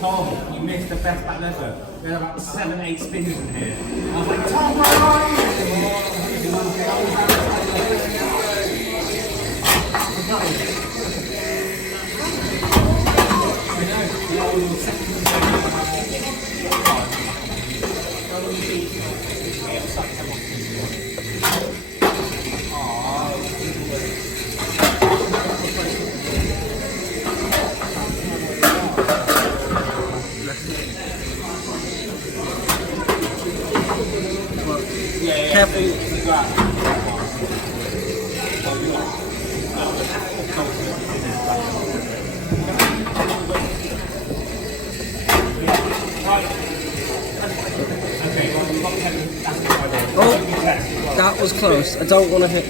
Tom, you missed the best battle ever. There's about 7-8 spins in here. I was like, Tom, where are you? Careful. Oh, that was close. I don't want to hit.